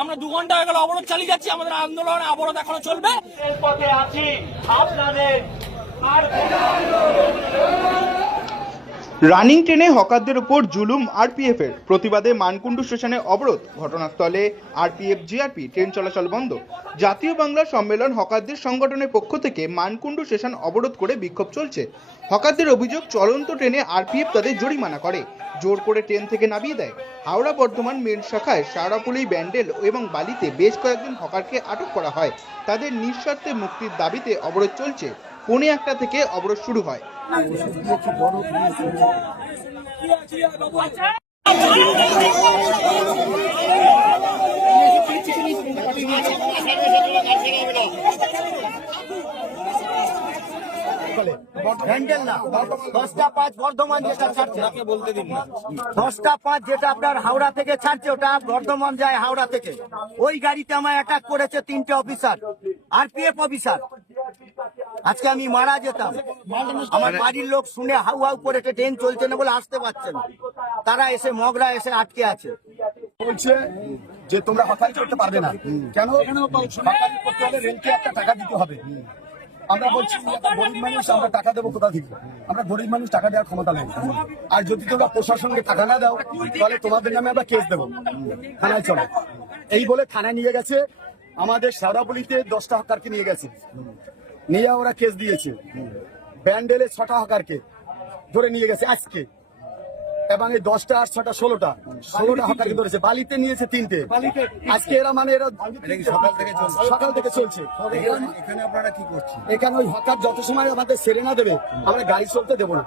আমরা দু ঘণ্টা হয়ে গেল অবরোধ চালিয়ে যাচ্ছি আমাদের আন্দোলন অবরোধ এখনও চলবে। পথে আছি আপনাদের আর রানিং ট্রেনে হকারদের উপর জুলুম আরপিএফ এর। প্রতিবাদে মানকুণ্ডু স্টেশনে অবরোধ। ঘটনাস্থলে আরপিএফ, জিআরপি, ট্রেন চলাচল বন্ধ। জাতীয় বাংলা সম্মেলন হকারদের সংগঠনের পক্ষ থেকে মানকুণ্ডু স্টেশন অবরোধ করে বিক্ষোভ চলছে। হকারদের অভিযোগ, চলন্ত ট্রেনে আরপিএফ তাদের জরিমানা করে। জোর করে ট্রেন থেকে নামিয়ে দেয়। হাওড়া বর্ধমান মেন শাখায় সারাপুলি, ব্যান্ডেল এবং বালিতে বেশ কয়েকজন হকারকে আটক করা হয়। তাদের নিঃস্বার্থে মুক্তির দাবিতে অবরোধ চলছে। পৌনে একটা থেকে অবরোধ শুরু হয়। দশটা পাঁচ বর্ধমান যেটা ছাড়ছে বলতে দশটা পাঁচ যেটা আপনার হাওড়া থেকে ছাড়ছে, ওটা বর্ধমান যায় হাওড়া থেকে। ওই গাড়িতে আমায় অ্যাটাক করেছে তিনটে অফিসার আরপিএফ অফিসার আজকে আমি মারা যেতাম। আমার বাড়ির লোক শুনে হাউ হাউ করে একটা ট্রেন চলছে না বলে আসতে পারছে না। তারা এসে মগরা এসে আটকে আছে। বলছে যে তোমরা হকারি করতে পারবে না। কেন? হকারি করতে হলে রেলকে একটা টাকা দিতে হবে। আমরা বলছি গরিব মানুষ আমরা টাকা দেবো কোথা থেকে? আমরা গরিব মানুষ টাকা দেওয়ার ক্ষমতা নেই। আর যদি তোমরা প্রশাসনকে টাকা না দাও তাহলে তোমাদের নামে আমরা কেস দেবো। থানায় চলো। এই বলে থানায় নিয়ে গেছে। আমাদের সারাবলিতে দশটা হকারকে নিয়ে গেছে। নিয়ে ওরা কেস দিয়েছে। ব্যান্ডেলে ছটা হকারকে ধরে নিয়ে গেছে আজকে। এবং এই দশটা আর ছটা ষোলোটা। ষোলোটা হকারকে ধরেছে বালিতে নিয়েছে তিনটে। আজকে এরা মানে এরা সকাল থেকে সকাল থেকে চলছে। এখানে আপনারা কি করছেন? এখানে ওই হকার যত সময় আমাদের ছেড়ে না দেবে আমরা গাড়ি চলতে দেবো না।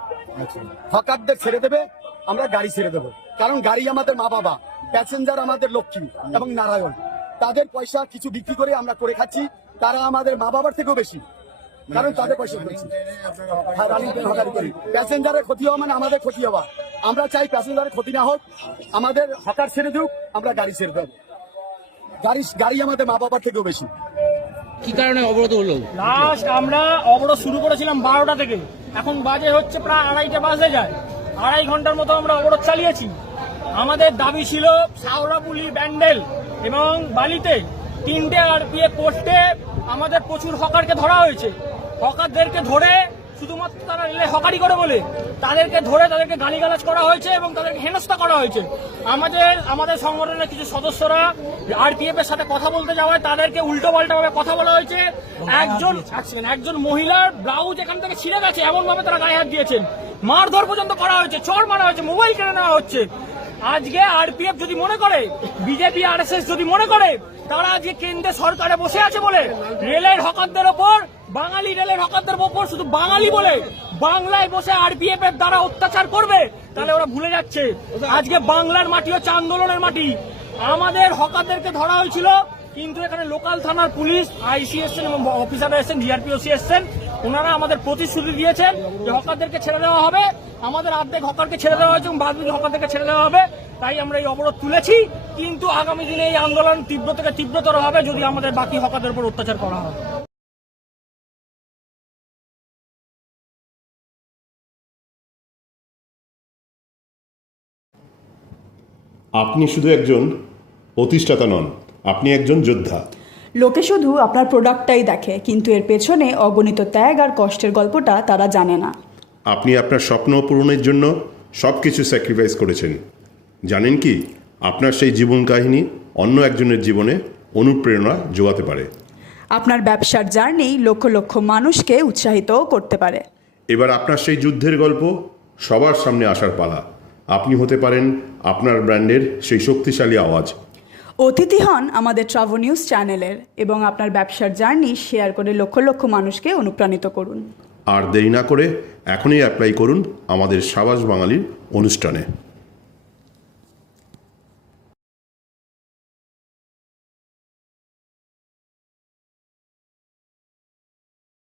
হকারদের ছেড়ে দেবে আমরা গাড়ি ছেড়ে দেবো। কারণ গাড়ি আমাদের মা বাবা প্যাসেঞ্জার আমাদের লক্ষ্মী এবং নারায়ণ। তাদের পয়সা কিছু বিক্রি করে আমরা করে খাচ্ছি তারা আমাদের মা বাবার থেকেও বেশি। কারণ তাদের পয়সা করছি প্যাসেঞ্জারের ক্ষতি হওয়া মানে আমাদের ক্ষতি হওয়া। আমরা চাই প্যাসেঞ্জারের ক্ষতি না হোক আমাদের হকার ছেড়ে দিক আমরা গাড়ি ছেড়ে দেবো। গাড়ি গাড়ি আমাদের মা বাবার থেকেও বেশি। কি কারণে অবরোধ হলো? লাস্ট আমরা অবরোধ শুরু করেছিলাম বারোটা থেকে। এখন বাজে হচ্ছে প্রায় আড়াইটা বাজে যায়। আড়াই ঘণ্টার মতো আমরা অবরোধ চালিয়েছি। আমাদের দাবি ছিল সাউরাপুলি ব্যান্ডেল এবং বালিতে তিনটে আরপিএফ পোস্টে আমাদের প্রচুর হকারকে ধরা হয়েছে। হকারদেরকে ধরে শুধুমাত্র তারা রেলে হকারি করে বলে। তাদেরকে ধরে তাদেরকে গালিগালাজ করা হয়েছে এবং তাদেরকে হেনস্থা করা হয়েছে। আমাদের আমাদের সংগঠনের কিছু সদস্যরা আরপিএফ এর সাথে কথা বলতে যাওয়ায় তাদেরকে উল্টো পাল্টা ভাবে কথা বলা হয়েছে। একজন একজন- মহিলার ব্লাউজ এখান থেকে ছিঁড়ে গেছে এমন ভাবে তারা গায়ে হাত দিয়েছেন। মারধর পর্যন্ত করা হয়েছে চড় মারা হয়েছে, মোবাইল কেড়ে নেওয়া হচ্ছে। আজকে আরপিএফ যদি মনে করে, বিজেপি, আরএসএস যদি মনে করে, তারা আজকে কেন্দ্রে সরকারে বসে আছে বলে, রেলের হকারদের ওপর, বাঙালি রেলের হকারদের ওপর শুধু বাঙালি বলে বাংলায় বসে আরপিএফ এর দ্বারা অত্যাচার করবে, তাহলে ওরা ভুলে যাচ্ছে। আজকে বাংলার মাটি হচ্ছে আন্দোলনের মাটি। আমাদের হকারদেরকে ধরা হয়েছিল, কিন্তু এখানে লোকাল থানার পুলিশ, আইসি এসছেন এবং অফিসাররা এসছেন ডিআরপিওসি এসছেন। ওনারা আমাদের প্রতিশ্রুতি দিয়েছেন যে হকারদেরকে ছেড়ে দেওয়া হবে। আমাদের অর্ধেক হকারকে ছেড়ে দেওয়া হয়েছে এবং বাদ বাকি হকারদেরকে ছেড়ে দেওয়া হবে। তাই আমরা এই অবরোধ তুলেছি। কিন্তু আগামী দিনে এই আন্দোলন তীব্র থেকে তীব্রতর হবে যদি আমাদের বাকি হকারদের উপর অত্যাচার করা হয়। আপনি শুধু একজন প্রতিষ্ঠাতা নন, আপনি একজন যোদ্ধা। লোকে শুধু আপনার প্রোডাক্টটাই দেখে কিন্তু এর পেছনে অগণিত ত্যাগ আর কষ্টের গল্পটা তারা জানে না। আপনি আপনার স্বপ্ন পূরণের জন্য সব কিছু স্যাক্রিফাইস করেছেন। জানেন কি? আপনার সেই জীবন কাহিনী অন্য একজনের জীবনে অনুপ্রেরণা যোগাতে পারে। আপনার ব্যবসার জার্নি লক্ষ লক্ষ মানুষকে উৎসাহিত করতে পারে। এবার আপনার সেই যুদ্ধের গল্প সবার সামনে আসার পালা। আপনি হতে পারেন আপনার ব্র্যান্ডের সেই শক্তিশালী আওয়াজ। অতিথি হন আমাদের ট্রাভো নিউজ চ্যানেলের এবং আপনার ব্যবসার জার্নি শেয়ার করে লক্ষ লক্ষ মানুষকে অনুপ্রাণিত করুন। আর দেরি না করে এখনই অ্যাপ্লাই করুন আমাদের সাবাস বাঙালির অনুষ্ঠানে।